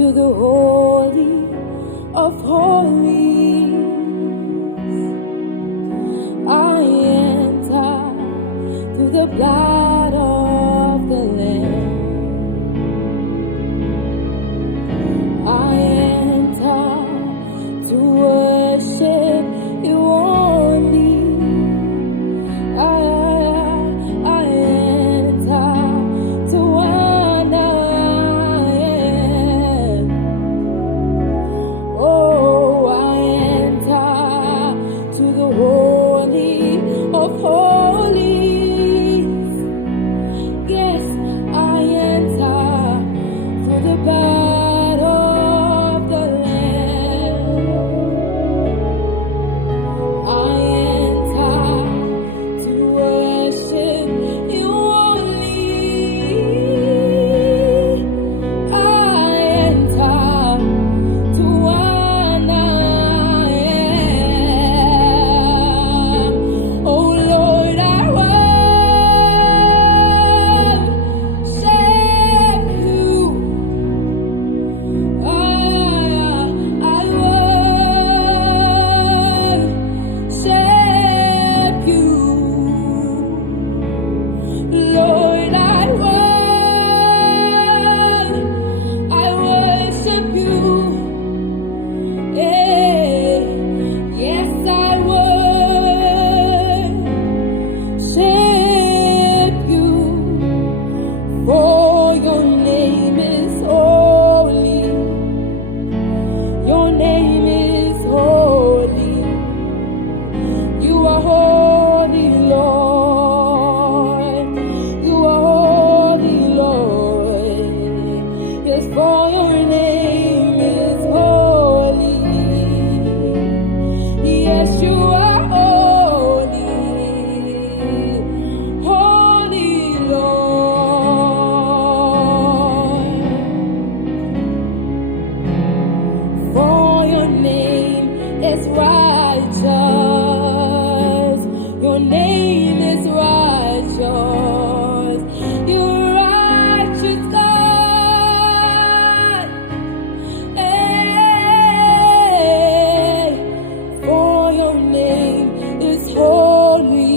to the Holy of Holies. I enter through the blood of the Lamb. I enter to worship you only. I enter to honor Him. Oh, I enter to the Holy of Holies. Yes, I enter through the blood of the Lamb. I enter to worship you only. I enter to honor Him. Oh Lord, I worship you. I worship you. Lord, I worship you. Yes, I worship you. For your name is holy. Your name is holy. You are holy, Lord. You are holy, Lord. Yes, for your name is holy. Yes, you are holy. Holy, Lord. For your name is righteous. Your name is righteous. You're righteous, God. Hey, for your name is holy.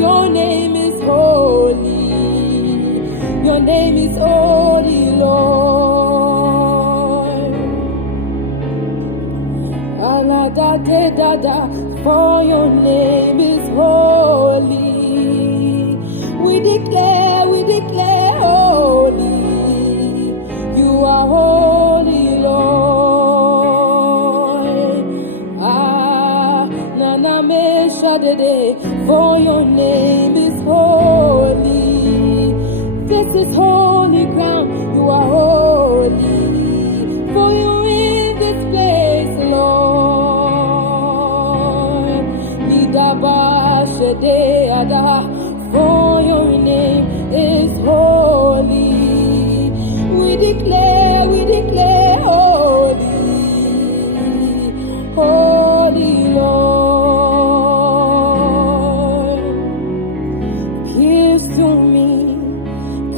Your name is holy. Your name is holy, Lord. Aladadedada, for your name is holy. We declare holy. You are holy, Lord. Nana me shadede, for your name is holy. This is holy ground. You are holy. For you in this place, Lord. Nidabashede-ada, for your name is holy. We declare holy. Holy Lord. Pierce through me,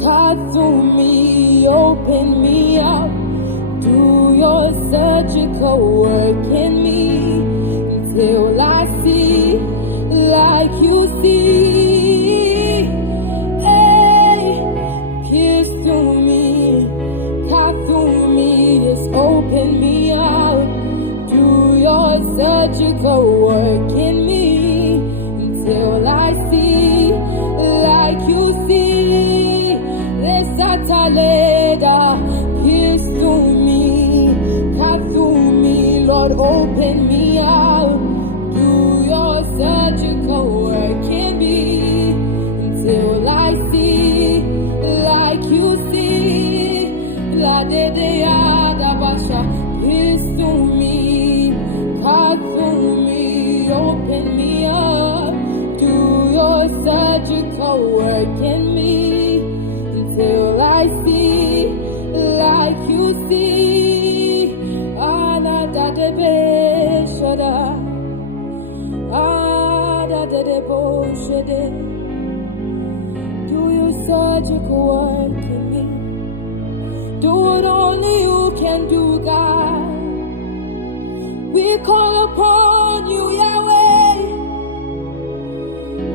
cut through me, open me up. Do your surgical work in me till I see like you see. Hey, pierce through me, cut through me, just open me up. Do your surgical work in me until I see like you see. Lesataleda, pierce through me, cut through me, Lord, open me out. Do your surgical work in me until I see like you see. La de de da basha, pierce through me, cut through me, open me up. Do your surgical work in me until I see like you see. Ala da de be shada, da de bo shade. Do your surgical work in me Do what only you can do, God. We call upon you, Yahweh.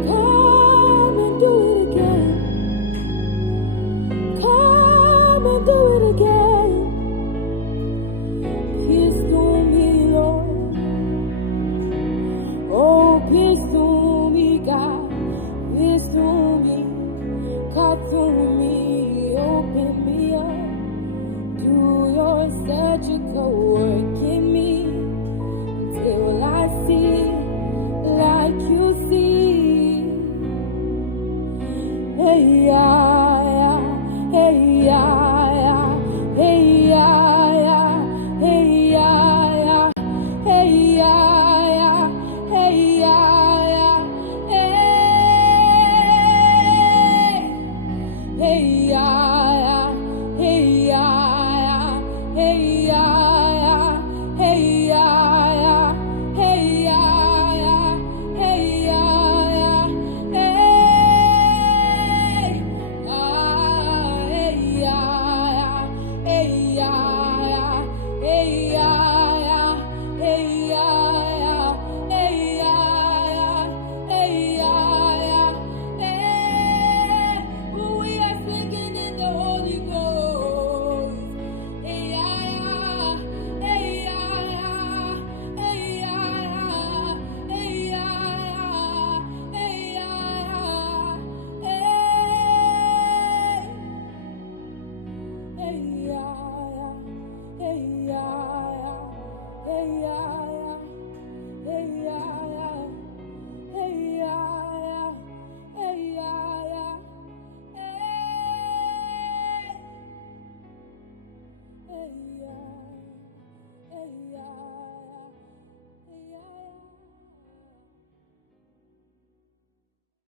Come and do it again. Come and do it again. Pierce through me, Lord. Oh, pierce through me, God. Pierce through me. Cut through me. Open me up. Do your surgical work.